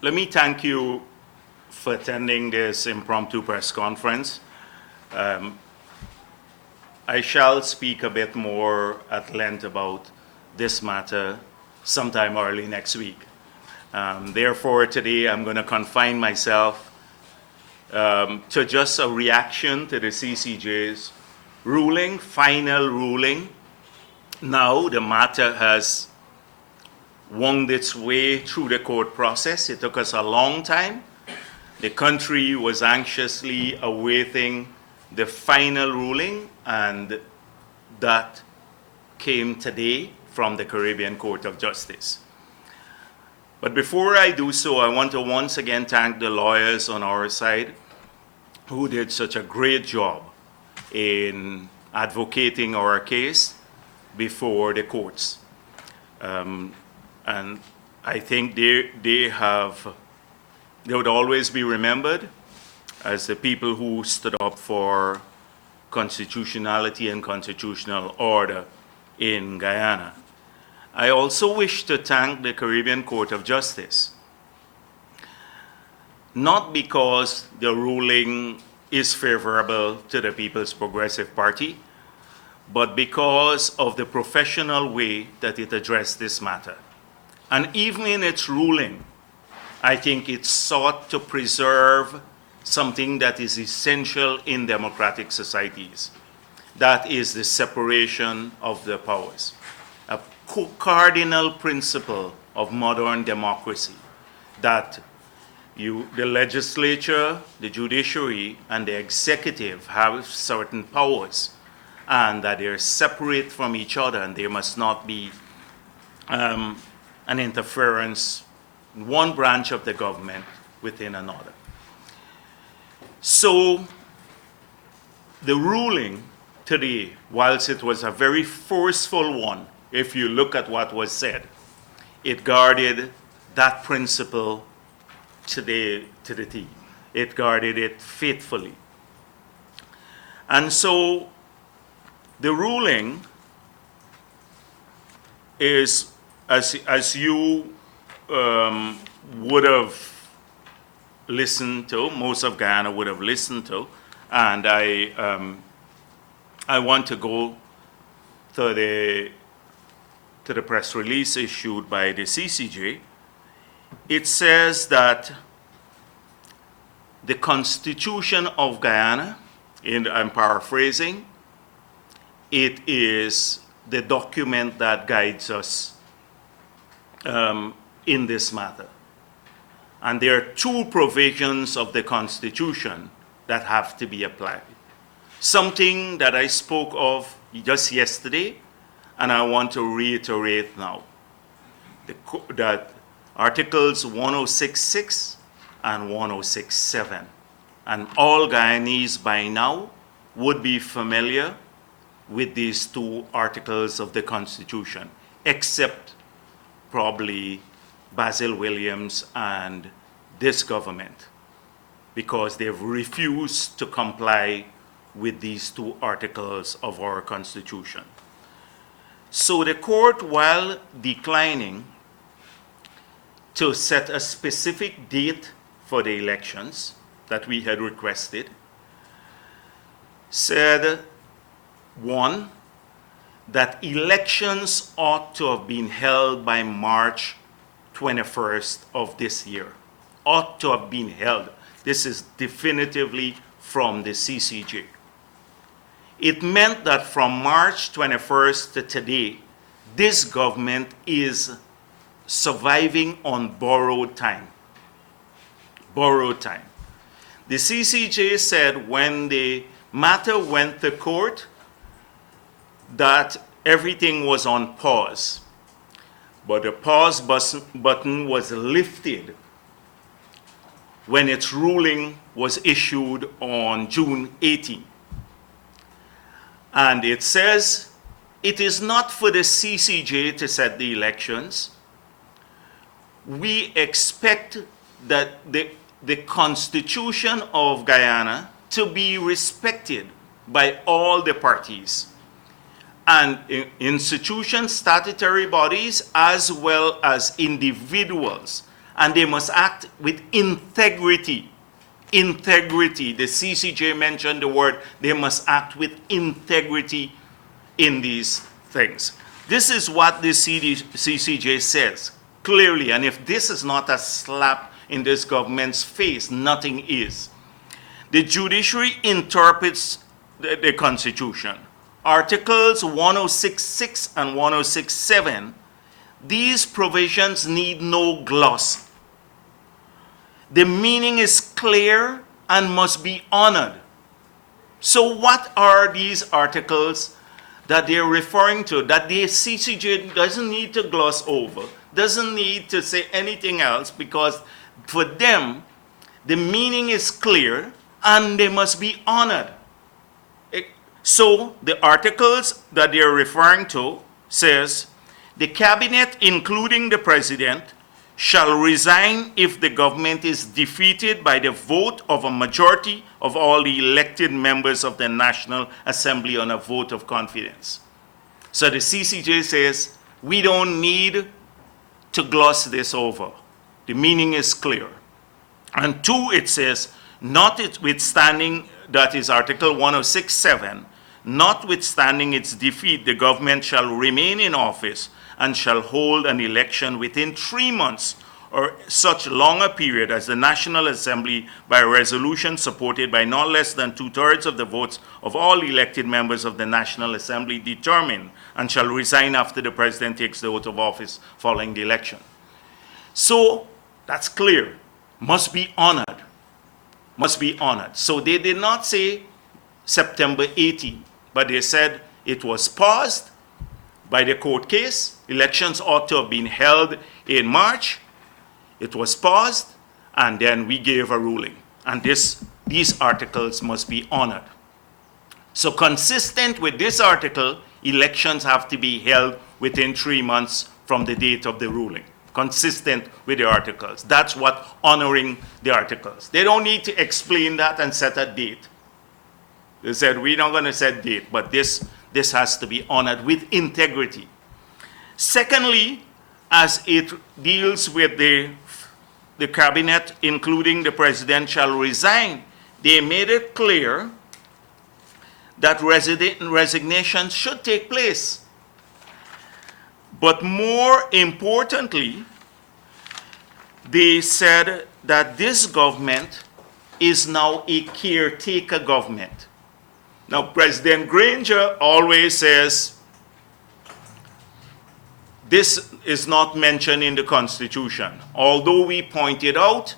Let me thank you for attending this impromptu press conference. I shall speak a bit more at length about this matter sometime early next week. Therefore, today I'm going to confine myself to just a reaction to the CCJ's ruling, final ruling. Now the matter has wound its way through the court process. It took us a long time. The country was anxiously awaiting the final ruling, and that came today from the Caribbean Court of Justice. But before I do so, I want to once again thank the lawyers on our side who did such a great job in advocating our case before the courts. And I think they would always be remembered as the people who stood up for constitutionality and constitutional order in Guyana. I also wish to thank the Caribbean Court of Justice, not because the ruling is favorable to the People's Progressive Party, but because of the professional way that it addressed this matter. And even in its ruling, I think it sought to preserve something that is essential in democratic societies. That is the separation of the powers, a cardinal principle of modern democracy, that the legislature, the judiciary, and the executive have certain powers, and that they're separate from each other, and there must not be an interference in one branch of the government within another. So the ruling today, whilst it was a very forceful one, if you look at what was said, it guarded that principle to the T. It guarded it faithfully. And so the ruling is, as you would have listened to, most of Guyana would have listened to, and I want to go to the press release issued by the CCJ. It says that the Constitution of Guyana, I'm paraphrasing, it is the document that guides us in this matter. And there are two provisions of the Constitution that have to be applied. Something that I spoke of just yesterday, and I want to reiterate now. That Articles 1066 and 1067, and all Guyanese by now would be familiar with these two articles of the Constitution, except probably Basil Williams and this government, because they've refused to comply with these two articles of our Constitution. So the court, while declining to set a specific date for the elections that we had requested, said, one, that elections ought to have been held by March 21st of this year. Ought to have been held. This is definitively from the CCJ. It meant that from March 21st to today, this government is surviving on borrowed time. Borrowed time. The CCJ said when the matter went to court that everything was on pause. But the pause button was lifted when its ruling was issued on June 18. And it says it is not for the CCJ to set the elections. We expect that the Constitution of Guyana to be respected by all the parties, and institutions, statutory bodies, as well as individuals and they must act with integrity. Integrity. The CCJ mentioned the word, they must act with integrity in these things. This is what the CCJ says clearly, and if this is not a slap in this government's face, nothing is. The judiciary interprets the Constitution. Articles 106.6 and 106.7, these provisions need no gloss. The meaning is clear and must be honored. So what are these articles that they're referring to, that the CCJ doesn't need to gloss over, doesn't need to say anything else, because for them, the meaning is clear and they must be honored. So the articles that they're referring to says, the cabinet, including the president, shall resign if the government is defeated by the vote of a majority of all the elected members of the National Assembly on a vote of confidence. So the CCJ says, we don't need to gloss this over. The meaning is clear. And two, it says, notwithstanding, that is Article 106.7, notwithstanding its defeat, the government shall remain in office and shall hold an election within 3 months or such long a period as the National Assembly by a resolution supported by not less than 2/3 of the votes of all elected members of the National Assembly determine, and shall resign after the president takes the oath of office following the election. So that's clear. Must be honored. Must be honored. So they did not say September 18, but they said it was paused by the court case. Elections ought to have been held in March. It was paused, and then we gave a ruling. And these articles must be honored. So consistent with this article, elections have to be held within 3 months from the date of the ruling. Consistent with the articles. That's what honoring the articles. They don't need to explain that and set a date. They said, we're not going to set date, but this has to be honored with integrity. Secondly, as it deals with the cabinet, including the president, shall resign, they made it clear that resignations should take place. But more importantly, they said that this government is now a caretaker government. Now, President Granger always says this is not mentioned in the Constitution, although we pointed out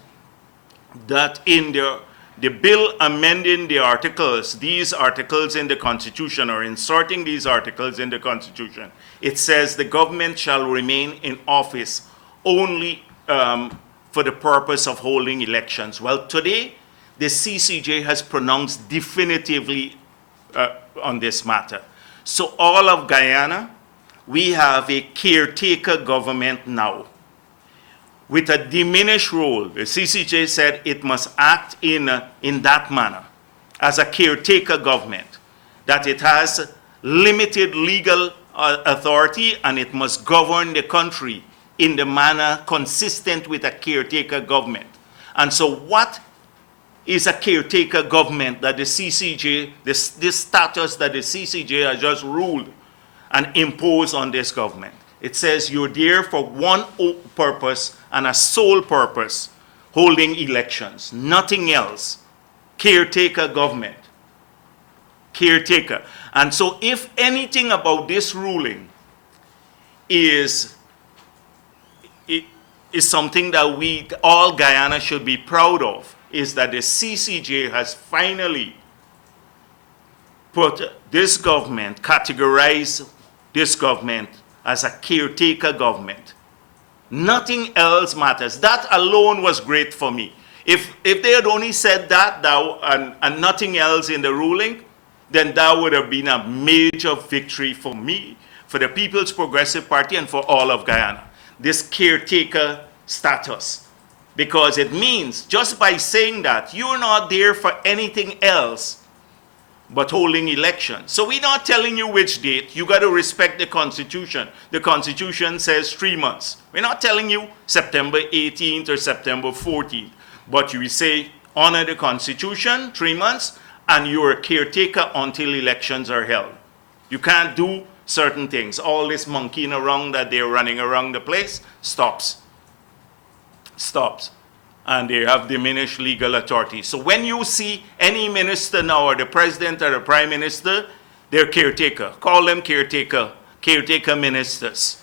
that in the bill amending the articles, these articles in the Constitution, or inserting these articles in the Constitution, it says the government shall remain in office only for the purpose of holding elections. Well, today, the CCJ has pronounced definitively on this matter. So all of Guyana, we have a caretaker government now with a diminished role. The CCJ said it must act in that manner as a caretaker government, that it has limited legal authority and it must govern the country in the manner consistent with a caretaker government. And so what is a caretaker government that the CCJ, this status that the CCJ has just ruled and imposed on this government? It says you're there for one purpose and a sole purpose, holding elections, nothing else. Caretaker government. Caretaker. And so if anything about this ruling is something that we, all Guyana, should be proud of, is that the CCJ has finally put this government, categorized this government as a caretaker government. Nothing else matters. That alone was great for me. If they had only said that and nothing else in the ruling, then that would have been a major victory for me, for the People's Progressive Party, and for all of Guyana. This caretaker status. Because it means, just by saying that, you're not there for anything else but holding elections. So we're not telling you which date. You got to respect the Constitution. The Constitution says 3 months. We're not telling you September 18th or September 14th, but you say honor the Constitution, 3 months, and you're a caretaker until elections are held. You can't do certain things. All this monkeying around that they're running around the place stops. Stops. And they have diminished legal authority. So when you see any minister now, or the president or the prime minister, they're caretaker. Call them caretaker ministers,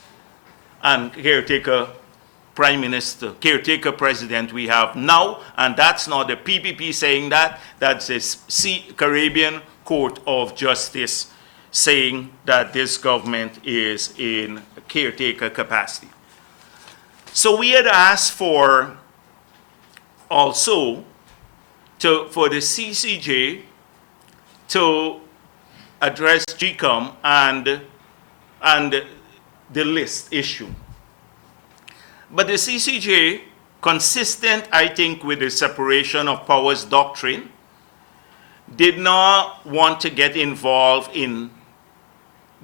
and caretaker prime minister, caretaker president we have now, and that's not the PPP saying that, that's the Caribbean Court of Justice saying that this government is in caretaker capacity. So we had asked for also for the CCJ to address GCOM and the list issue. But the CCJ, consistent, I think, with the separation of powers doctrine, did not want to get involved in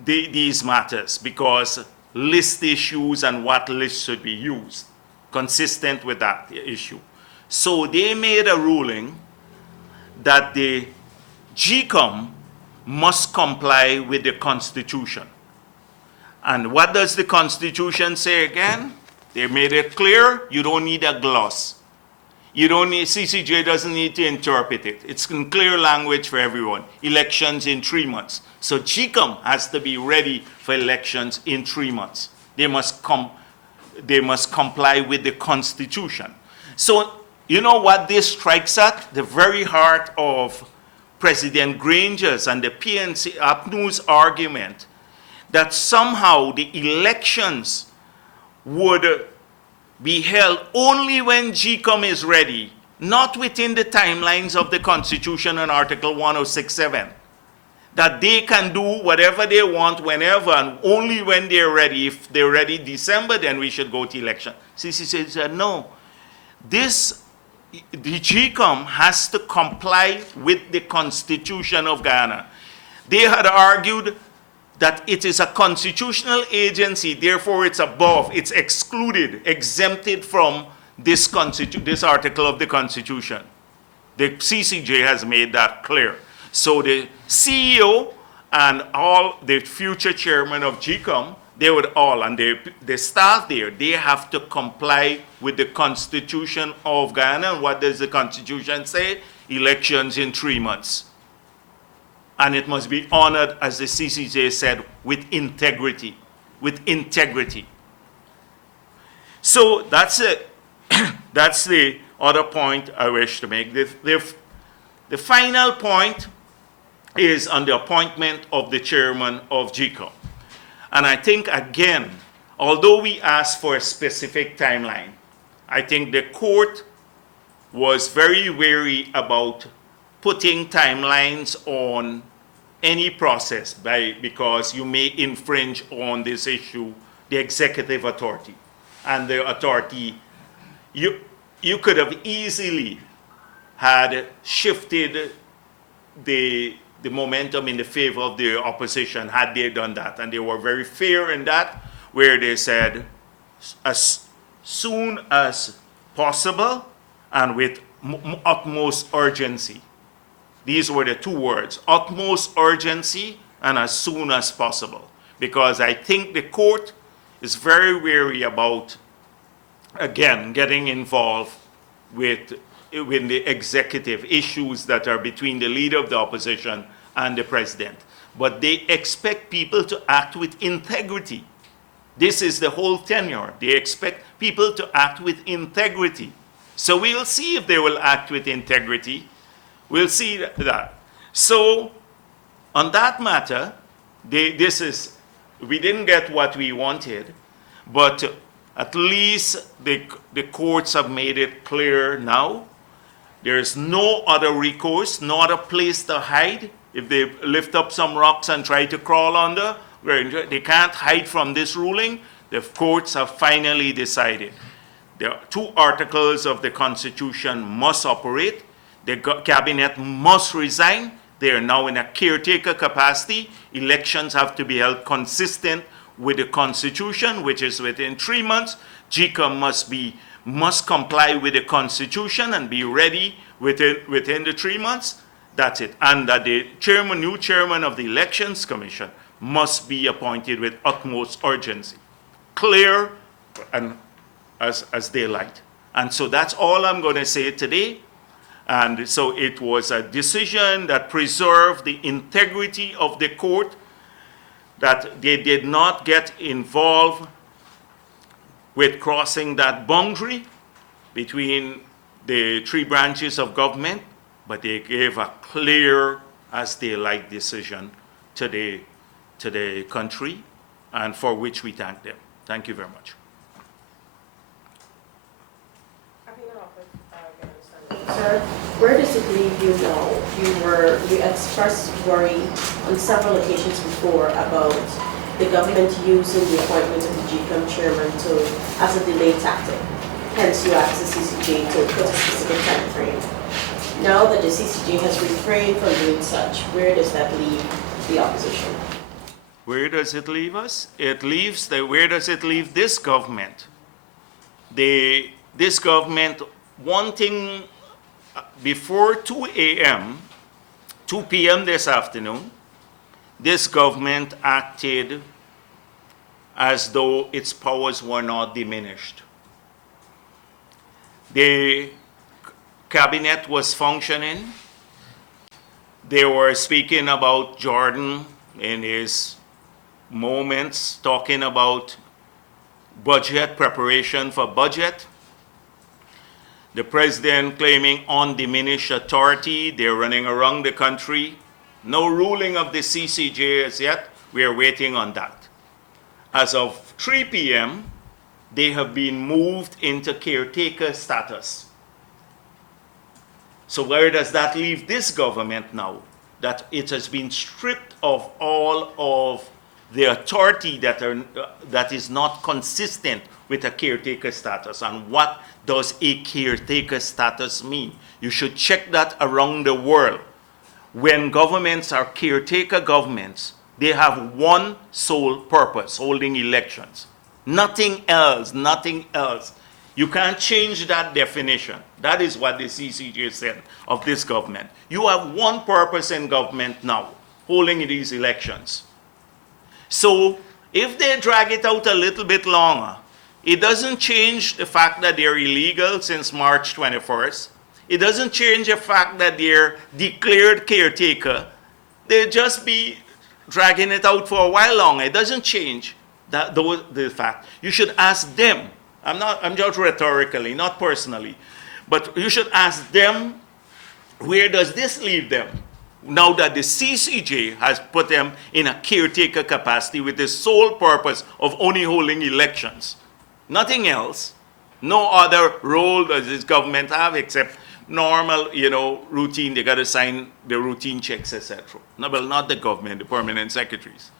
these matters because list issues and what list should be used, consistent with that issue. So they made a ruling that the GCOM must comply with the Constitution. And what does the Constitution say again? They made it clear, you don't need a gloss. You don't need, CCJ doesn't need to interpret it. It's in clear language for everyone. Elections in 3 months. So GCOM has to be ready for elections in 3 months. They must comply with the Constitution. So you know what this strikes at? The very heart of President Granger's and the PNC APNU's argument that somehow the elections would be held only when GCOM is ready, not within the timelines of the Constitution and Article 1067. That they can do whatever they want whenever and only when they're ready. If they're ready December, then we should go to election. CCJ said, no. The GCOM has to comply with the Constitution of Guyana. They had argued that it is a constitutional agency, therefore it's above, it's excluded, exempted from this article of the Constitution. The CCJ has made that clear. So the CEO and all the future chairman of GCOM, they would all, and the staff there, they have to comply with the Constitution of Guyana. And what does the Constitution say? Elections in 3 months. And it must be honored, as the CCJ said, with integrity. With integrity. So that's it. That's the other point I wish to make. The final point is on the appointment of the chairman of GCOM. And I think, again, although we asked for a specific timeline, I think the court was very wary about putting timelines on any process because you may infringe on this issue, the executive authority. And the authority, you could have easily had shifted the momentum in the favor of the opposition had they done that. And they were very fair in that, where they said, as soon as possible and with utmost urgency. These were the 2 words, utmost urgency and as soon as possible. Because I think the court is very wary about, again, getting involved with the executive issues that are between the leader of the opposition and the president. But they expect people to act with integrity. This is the whole tenure. They expect people to act with integrity. So we'll see if they will act with integrity. We'll see that. So on that matter, we didn't get what we wanted, but at least the courts have made it clear now. There is no other recourse, no other place to hide. If they lift up some rocks and try to crawl under, they can't hide from this ruling. The courts have finally decided. The 2 articles of the Constitution must operate. The cabinet must resign, They are now in a caretaker capacity. Elections have to be held consistent with the Constitution, which is within 3 months. GCOM must comply with the Constitution and be ready within the 3 months. That's it. And that the new chairman of the Elections Commission must be appointed with utmost urgency. Clear and as daylight. And so that's all I'm going to say today. And so it was a decision that preserved the integrity of the court, that they did not get involved with crossing that boundary between the 3 branches of government, but they gave a clear as daylight decision to the country, and for which we thank them. Thank you very much. Sir, where does it leave you now? You expressed worry on several occasions before about the government using the appointment of the GCOM chairman as a delay tactic. Hence, you asked the CCJ to put a specific time frame. Now that the CCJ has refrained from doing such, where does that leave the opposition? Where does it leave us? Where does it leave this government? This government, one thing, before 2 p.m. this afternoon, this government acted as though its powers were not diminished. The cabinet was functioning. They were speaking about Jordan in his moments, talking about budget, preparation for budget. The president claiming undiminished authority. They're running around the country. No ruling of the CCJ as yet. We are waiting on that. As of 3 p.m., they have been moved into caretaker status. So where does that leave this government now? That it has been stripped of all of the authority that is not consistent with a caretaker status. And what does a caretaker status mean? You should check that around the world. When governments are caretaker governments, they have one sole purpose: holding elections. Nothing else, nothing else. You can't change that definition. That is what the CCJ said of this government. You have one purpose in government now: holding these elections. So if they drag it out a little bit longer, it doesn't change the fact that they're illegal since March 21st. It doesn't change the fact that they're declared caretaker. They'll just be dragging it out for a while longer. It doesn't change the fact. You should ask them. I'm just rhetorically, not personally, but you should ask them, where does this leave them? Now that the CCJ has put them in a caretaker capacity with the sole purpose of only holding elections. Nothing else. No other role does this government have except normal, routine. They got to sign the routine checks, etc. No, well, not the government, the permanent secretaries,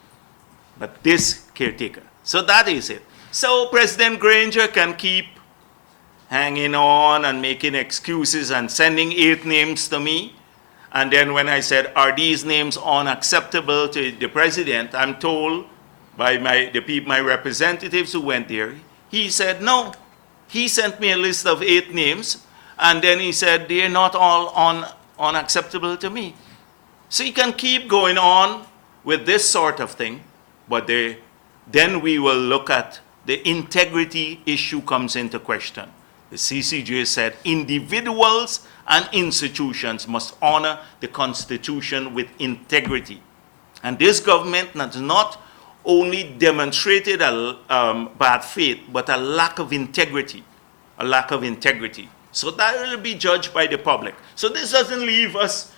but this caretaker. So that is it. So President Granger can keep hanging on and making excuses and sending 8 names to me. And then when I said, are these names unacceptable to the president, I'm told by my representatives who went there, he said no. He sent me a list of 8 names, and then he said they're not all unacceptable to me. So you can keep going on with this sort of thing, but then we will look at the integrity issue comes into question. The CCJ said individuals and institutions must honor the Constitution with integrity. And this government has not only demonstrated a bad faith, but a lack of integrity. A lack of integrity. So that will be judged by the public. So this doesn't leave us,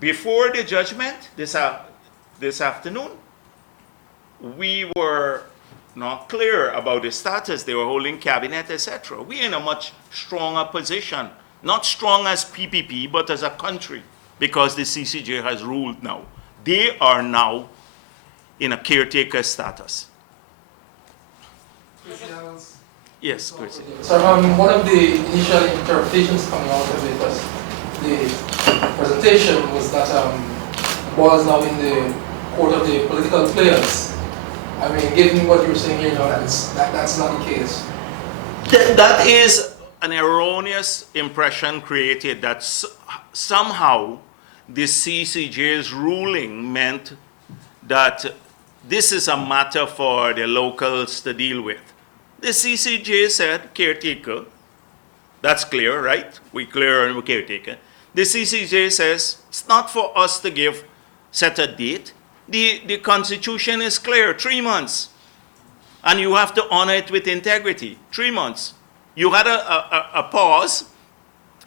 before the judgment this afternoon, we were not clear about the status. They were holding cabinet, etc. We're in a much stronger position. Not strong as PPP, but as a country, because the CCJ has ruled now. They are now in a caretaker status. Yes, President. So one of the initial interpretations coming out of it was the presentation was that the ball is now in the court of the political players. I mean, given what you're saying here now, that's not the case. That is an erroneous impression created that somehow the CCJ's ruling meant that this is a matter for the locals to deal with. The CCJ said caretaker. That's clear, right? We clear on caretaker. The CCJ says it's not for us to set a date. The Constitution is clear, 3 months. And you have to honor it with integrity, 3 months. You had a pause,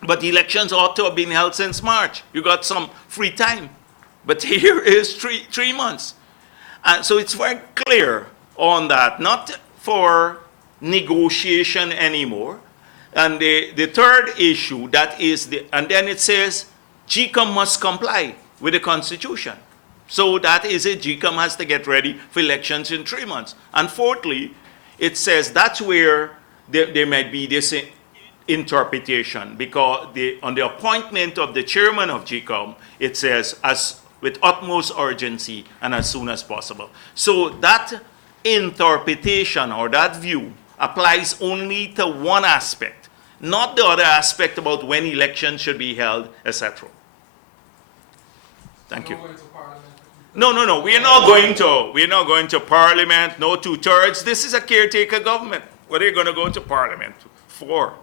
but the elections ought to have been held since March. You got some free time. But here is three months. And so it's very clear on that, not for negotiation anymore. And the third issue, that is, and then it says, GCOM must comply with the Constitution. So that is it, GCOM has to get ready for elections in 3 months. And fourthly, it says that's where there might be this interpretation, because on the appointment of the chairman of GCOM, it says, as with utmost urgency and as soon as possible. So that interpretation or that view applies only to one aspect, not the other aspect about when elections should be held, etc. Thank you. No. We're not going to Parliament, no 2/3. This is a caretaker government. What are you going to go to Parliament for?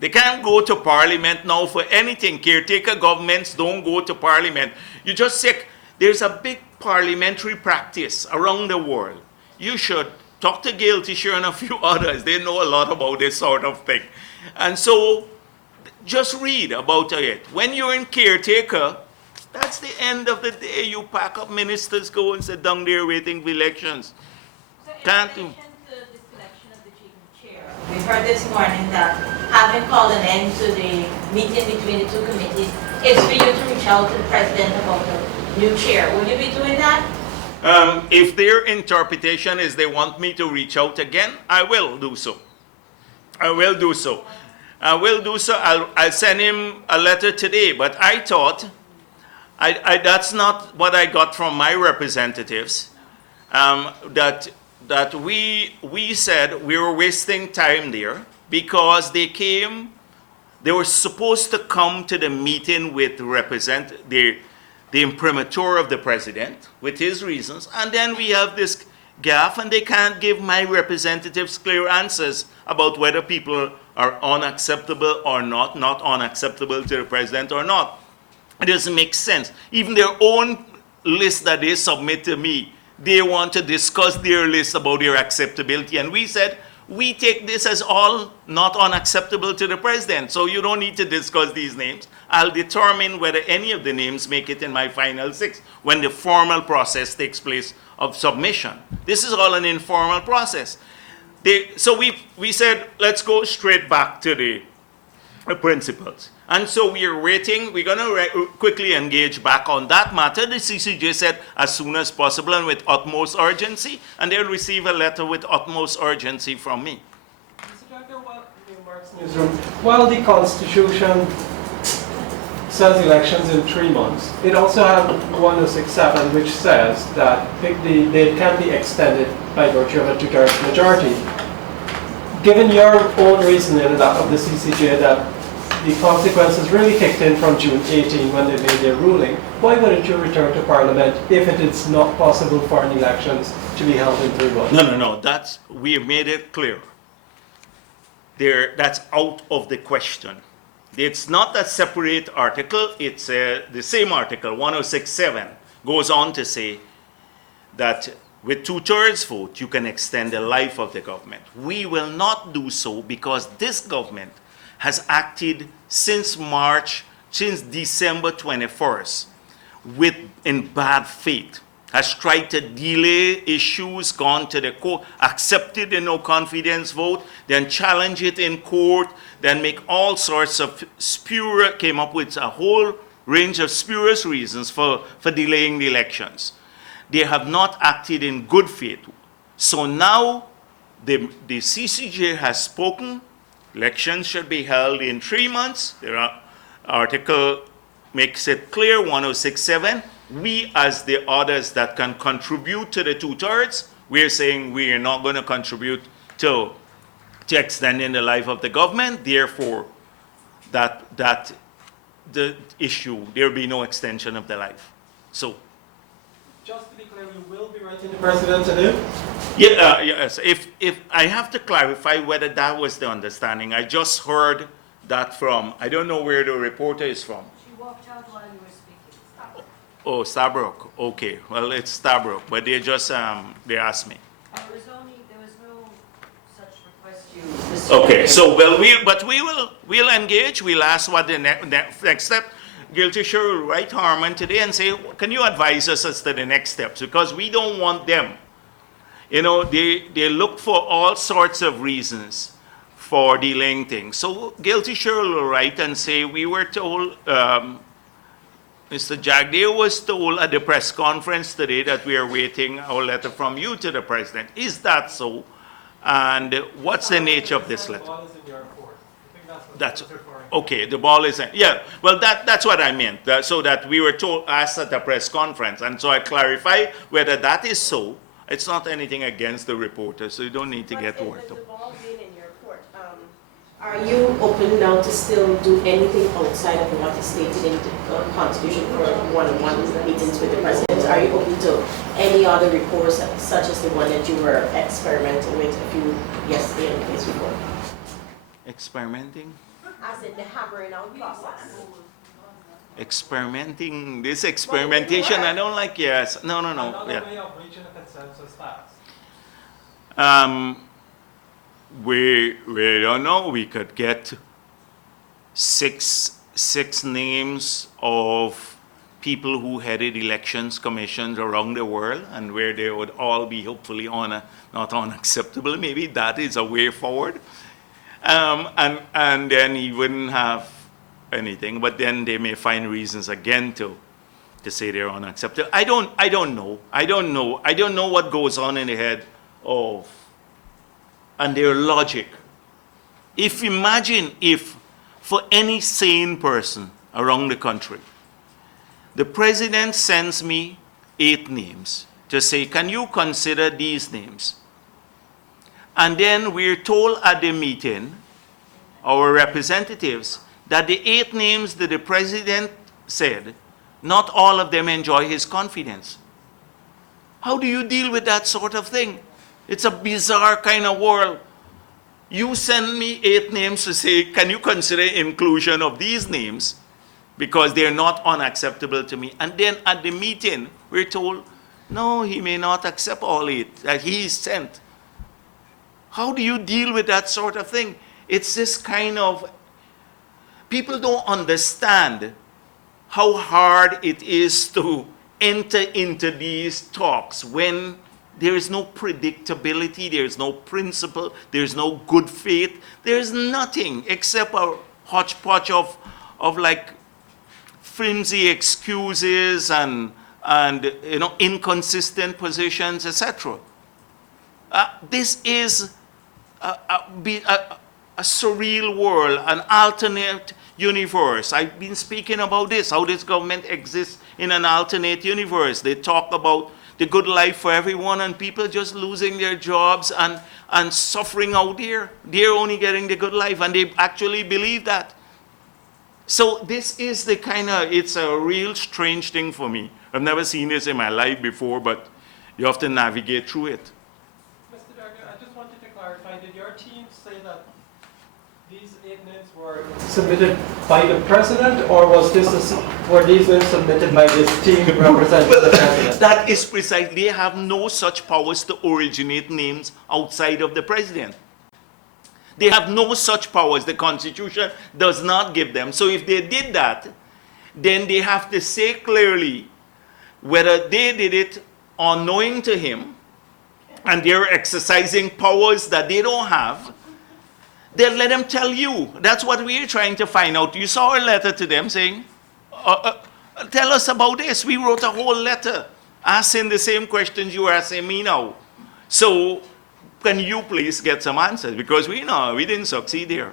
They can't go to Parliament now for anything. Caretaker governments don't go to Parliament. You just say, there's a big parliamentary practice around the world. You should talk to Gail Tisher and a few others. They know a lot about this sort of thing. And so just read about it. When you're in caretaker, that's the end of the day. You pack up, ministers go and sit down there waiting for elections. So in Can't relation to the selection of the chief chair, we've heard this morning that having called an end to the meeting between the two committees, it's for you to reach out to the president about a new chair. Will you be doing that? If their interpretation is they want me to reach out again, I will do so. I'll send him a letter today, but I thought, that's not what I got from my representatives, that we said we were wasting time there because they were supposed to come to the meeting with the imprimatur of the president with his reasons, and then we have this gaffe, and they can't give my representatives clear answers about whether people are unacceptable or not unacceptable to the president or not. It doesn't make sense. Even their own list that they submit to me, they want to discuss their list about their acceptability. And we said, we take this as all not unacceptable to the president, so you don't need to discuss these names. I'll determine whether any of the names make it in my final 6 when the formal process takes place of submission. This is all an informal process. So we said, let's go straight back to the principles. And so we are waiting. We're going to quickly engage back on that matter. The CCJ said as soon as possible and with utmost urgency, and they'll receive a letter with utmost urgency from me. Mr. Jagdeo, while the Constitution says elections in 3 months, it also has 1067, which says that they can be extended by virtue of a 2/3 majority. Given your own reasoning and that of the CCJ that the consequences really kicked in from June 18 when they made their ruling, why wouldn't you return to Parliament if it is not possible for an elections to be held in 3 months? No. We have made it clear. That's out of the question. It's not a separate article. It's the same article, 1067, goes on to say that with 2/3 vote, you can extend the life of the government. We will not do so because this government has acted since December 21st, in bad faith, has tried to delay issues, gone to the court, accepted the no confidence vote, then challenge it in court, then make all sorts of came up with a whole range of spurious reasons for delaying the elections. They have not acted in good faith. So now the CCJ has spoken. Elections should be held in 3 months. article makes it clear, 1067, we as the others that can contribute to the 2/3, we're saying we are not going to contribute to extending the life of the government. Therefore, that the issue, there will be no extension of the life. So, Just to be clear, you will be writing the president anew? yeah, yes, if I have to clarify whether that was the understanding. I just heard that from, I don't know where the reporter is from. She walked out while you were speaking. Stop. Oh, Stabrook. Okay, well, it's Stabrook, but they just, they asked me. There was no such request you. Okay, so, well, we'll engage, we'll ask what the next step. Guilty sure will write Harman today and say, can you advise us as to the next steps? Because we don't want them. You know, they look for all sorts of reasons for delaying things. So Guilty sure will write and say, we were told, Mr. Jagdeo was told at the press conference today that we are waiting our letter from you to the president. Is that so? And what's the nature of this letter? The ball is in your court. I think that's what That's you're referring to. okay. The ball is in. Yeah. Well, that's what I meant. So that we were told, asked at the press conference, and so I clarify whether that is so. It's not anything against the reporter, so you don't need to get worked the up. ball being in your court, are you open now to still do anything outside of what is stated in the Constitution for one-on-one meetings with the president? Are you open to any other reports such as the one that you were experimenting with a few yesterday and the days before? Experimenting? As in the hammering out process? Experimenting? This experimentation, I don't like. Yes. No. Another Yeah. way of reaching a consensus fast. We don't know. We could get six six names of people who headed elections commissions around the world, and where they would all be hopefully not unacceptable. Maybe that is a way forward. And then he wouldn't have anything, but then they may find reasons again to say they're unacceptable. I don't know what goes on in the head of, and their logic. Imagine if for any sane person around the country, the president sends me 8 names to say, can you consider these names? And then we're told at the meeting, our representatives, that the 8 names that the president said, not all of them enjoy his confidence. How do you deal with that sort of thing? It's a bizarre kind of world. You send me 8 names to say, can you consider inclusion of these names? Because they're not unacceptable to me. And then at the meeting, we're told, no, he may not accept all 8 that he sent. How do you deal with that sort of thing? It's this kind of, people don't understand how hard it is to enter into these talks when there is no predictability, there is no principle, there is no good faith, there is nothing except a hodgepodge of like flimsy excuses and inconsistent positions, etc. This is a surreal world, an alternate universe. I've been speaking about this, how this government exists in an alternate universe. They talk about the good life for everyone and people just losing their jobs and suffering out there. They're only getting the good life, and they actually believe that. So this is the kind of, it's a real strange thing for me. I've never seen this in my life before, but you have to navigate through it. Mr. Jagdeo, I just wanted to clarify, did your team say that these 8 names were submitted by the president, or were these names submitted by this team representing the president? That is precisely, they have no such powers to originate names outside of the president. They have no such powers. The Constitution does not give them. So if they did that, then they have to say clearly whether they did it unknowing to him, and they're exercising powers that they don't have. Then let them tell you. That's what we're trying to find out. You saw a letter to them saying, tell us about this. We wrote a whole letter asking the same questions you are asking me now. So can you please get some answers? Because we know we didn't succeed here.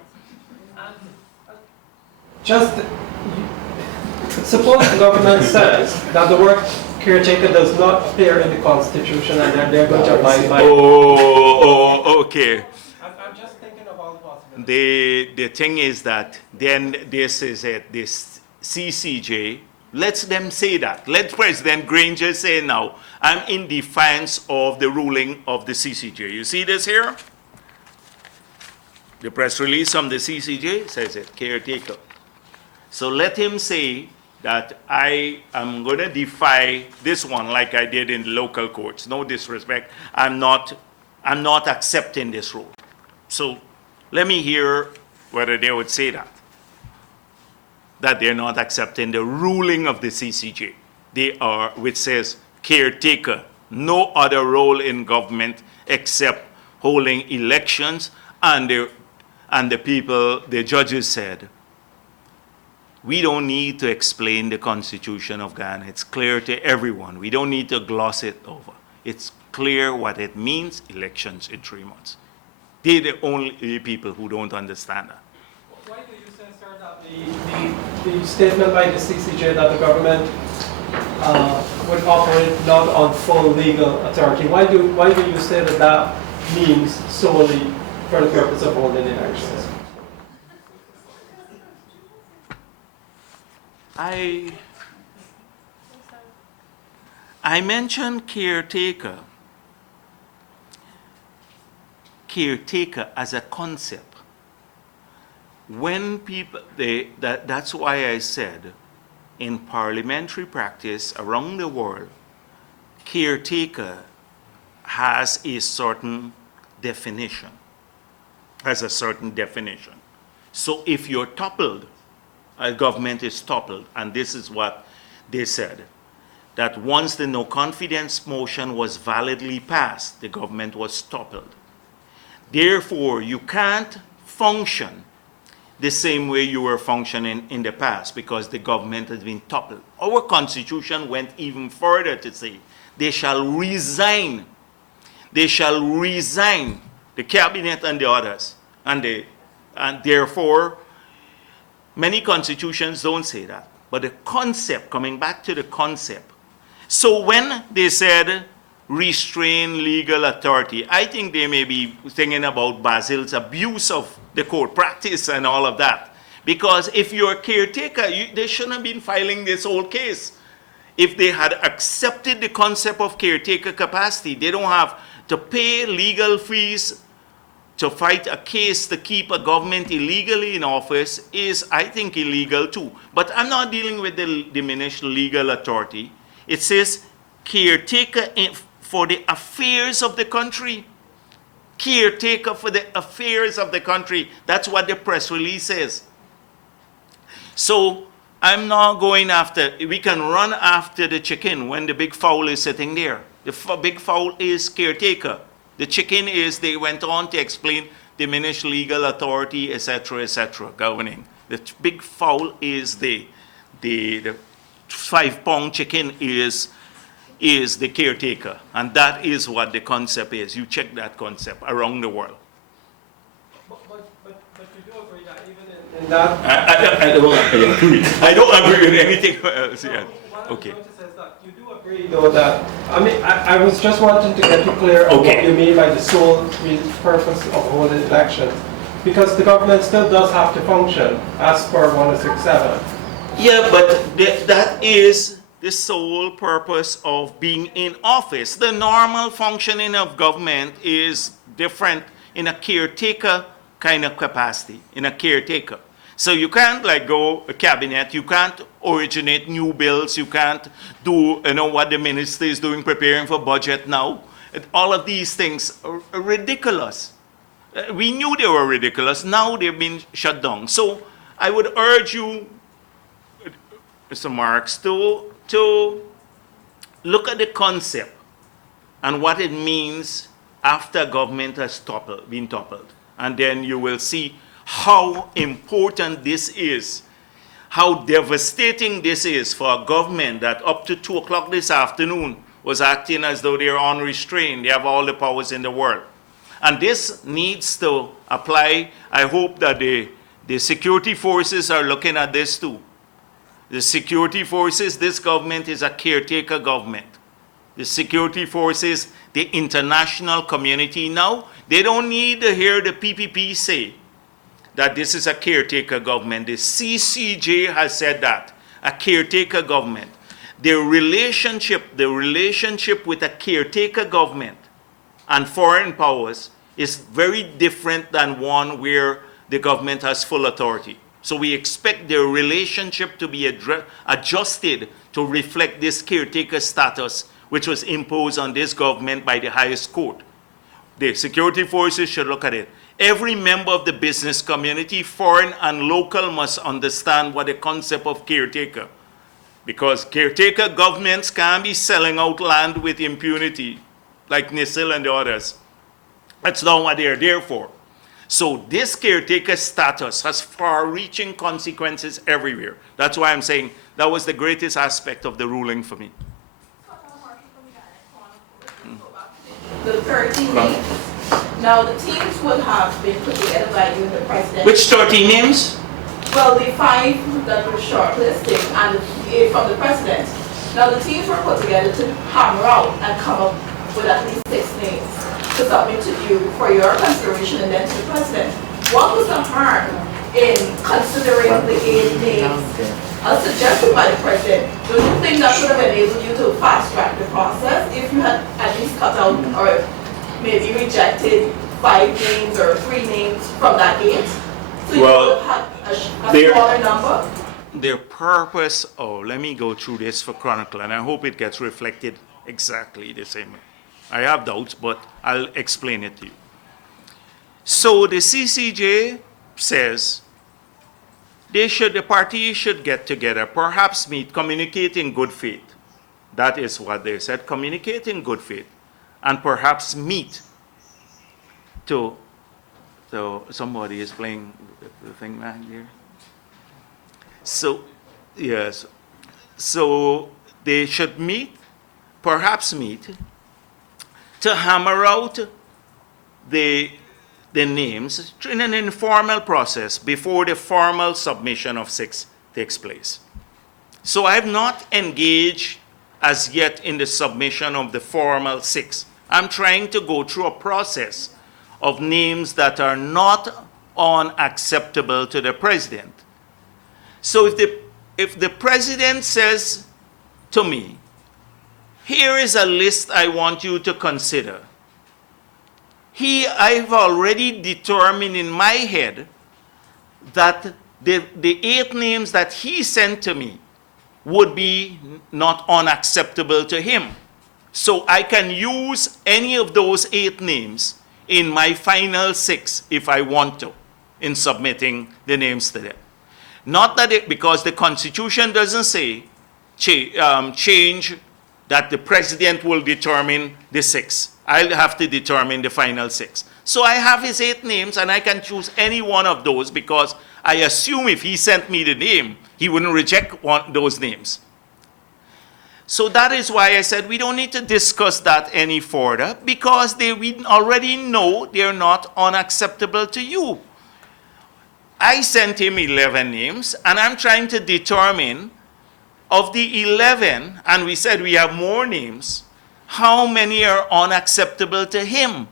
Just suppose the government says that the word caretaker does not appear in the Constitution and that they're going to abide by it. Okay. I'm just thinking of all the possibilities. The thing is that then this is it, this CCJ, let them say that. Let President Granger say now, I'm in defiance of the ruling of the CCJ. You see this here? The press release from the CCJ says it, caretaker. So let him say that I am going to defy this one like I did in the local courts. No disrespect. I'm not accepting this rule. So let me hear whether they would say that they're not accepting the ruling of the CCJ. They are, which says caretaker, no other role in government except holding elections, and the people, the judges said, we don't need to explain the Constitution of Ghana. It's clear to everyone. We don't need to gloss it over. It's clear what it means, elections in 3 months. They're the only people who don't understand that. Why do you say, sir, that the statement by the CCJ that the government would operate not on full legal authority, why do you say that that means solely for the purpose of holding elections? I mentioned caretaker as a concept. When people, that's why I said in parliamentary practice around the world, caretaker has a certain definition, So if you're toppled, a government is toppled, and this is what they said, that once the no confidence motion was validly passed, the government was toppled. Therefore, you can't function the same way you were functioning in the past because the government has been toppled. Our Constitution went even further to say they shall resign. They shall resign, the cabinet and the others. And therefore, many constitutions don't say that. But the concept, coming back to the concept. So when they said restrain legal authority, I think they may be thinking about Basil's abuse of the court practice and all of that. Because if you're a caretaker, they shouldn't have been filing this whole case. If they had accepted the concept of caretaker capacity, they don't have to pay legal fees to fight a case to keep a government illegally in office is, I think, illegal too. But I'm not dealing with the diminished legal authority. It says caretaker for the affairs of the country. Caretaker for the affairs of the country. That's what the press release says. So I'm not going after, we can run after the chicken when the big fowl is sitting there. The big fowl is caretaker. The chicken is, they went on to explain diminished legal authority, etc., governing. The big fowl is the 5-pound chicken is the caretaker. And that is what the concept is. You check that concept around the world. But you do agree that even in that... I don't agree with anything else. Yeah. Okay. You do agree, though, that, I mean, I was just wanting to get you clear on what you mean by the sole purpose of holding elections, because the government still does have to function as per 1067. Yeah, but that is the sole purpose of being in office. The normal functioning of government is different in a caretaker kind of capacity, in a caretaker. So you can't like go a cabinet, you can't originate new bills, you can't do, what the minister is doing, preparing for budget now. All of these things are ridiculous. We knew they were ridiculous, now they've been shut down. So I would urge you, Mr. Marks, to look at the concept and what it means after government has been toppled. And then you will see how important this is, how devastating this is for a government that up to 2 o'clock this afternoon was acting as though they're unrestrained. They have all the powers in the world. And this needs to apply. I hope that the security forces are looking at this too. The security forces, this government is a caretaker government. The security forces, the international community now, they don't need to hear the PPP say that this is a caretaker government. The CCJ has said that, a caretaker government. The relationship with a caretaker government and foreign powers is very different than one where the government has full authority. So we expect their relationship to be adjusted to reflect this caretaker status, which was imposed on this government by the highest court. The security forces should look at it. Every member of the business community, foreign and local, must understand what the concept of caretaker. Because caretaker governments can't be selling out land with impunity, like NISIL and the others. That's not what they're there for. So this caretaker status has far-reaching consequences everywhere. That's why I'm saying that was the greatest aspect of the ruling for me. The 13 names. Now, the teams would have been put together by you and the president. Which 13 names? Well, the 5 that were shortlisted and from the president. Now, the teams were put together to hammer out and come up with at least 6 names to submit to you for your consideration and then to the president. What was the harm in considering the 8 names as suggested by the president? Don't you think that would have enabled you to fast track the process if you had at least cut out or maybe rejected 5 names or 3 names from that 8? So you would have had a smaller number? Their purpose, let me go through this for Chronicle, and I hope it gets reflected exactly the same way. I have doubts, but I'll explain it to you. So the CCJ says the parties should get together, perhaps meet, communicate in good faith. That is what they said, communicate in good faith, and perhaps meet to somebody is playing the thing back there. So, yes, so they should meet, perhaps meet, to hammer out the names in an informal process before the formal submission of 6 takes place. So I have not engaged as yet in the submission of the formal 6. I'm trying to go through a process of names that are not unacceptable to the president. So if the president says to me, here is a list I want you to consider, I've already determined in my head that the 8 names that he sent to me would be not unacceptable to him. So I can use any of those 8 names in my final 6 if I want to, in submitting the names to them. Not that because the Constitution doesn't say change that the president will determine the 6. I'll have to determine the final 6. So I have his 8 names, and I can choose any one of those because I assume if he sent me the name, he wouldn't reject those names. So that is why I said we don't need to discuss that any further because we already know they're not unacceptable to you. I sent him 11 names, and I'm trying to determine of the 11, and we said we have more names, how many are unacceptable to him?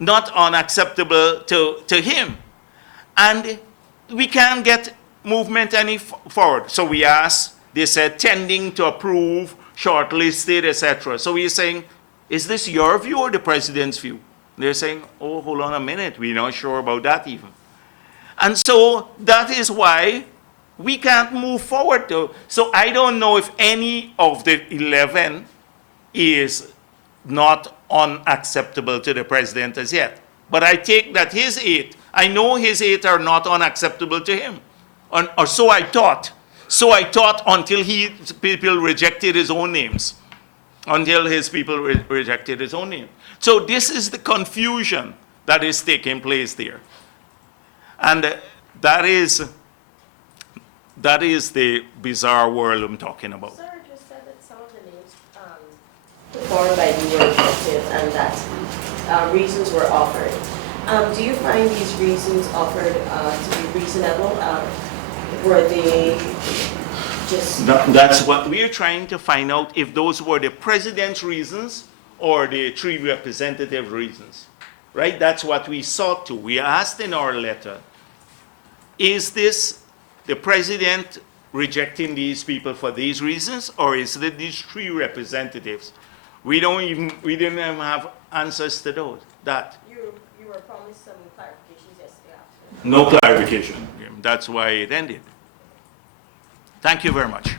Not unacceptable to him. And we can't get movement any forward. So we asked, they said tending to approve, shortlisted, etc. So we're saying, is this your view or the president's view? They're saying, oh, hold on a minute, we're not sure about that even. And so that is why we can't move forward. So I don't know if any of the 11 is not unacceptable to the president as yet. But I take that his 8, I know his 8 are not unacceptable to him. Or so I thought. So I thought until people rejected his own names. Until his people rejected his own name. So this is the confusion that is taking place there. And that is the bizarre world I'm talking about. Sir, you said that some of the names put forward by you were rejected and that reasons were offered. Do you find these reasons offered to be reasonable? Were they just, That's what we're trying to find out, if those were the president's reasons or the three representative reasons, right? That's what we sought to. We asked in our letter, is this the president rejecting these people for these reasons, or is it these three representatives? We didn't even have answers to those, that. you were promised some clarifications yesterday afternoon. No clarification. That's why it ended. Thank you very much.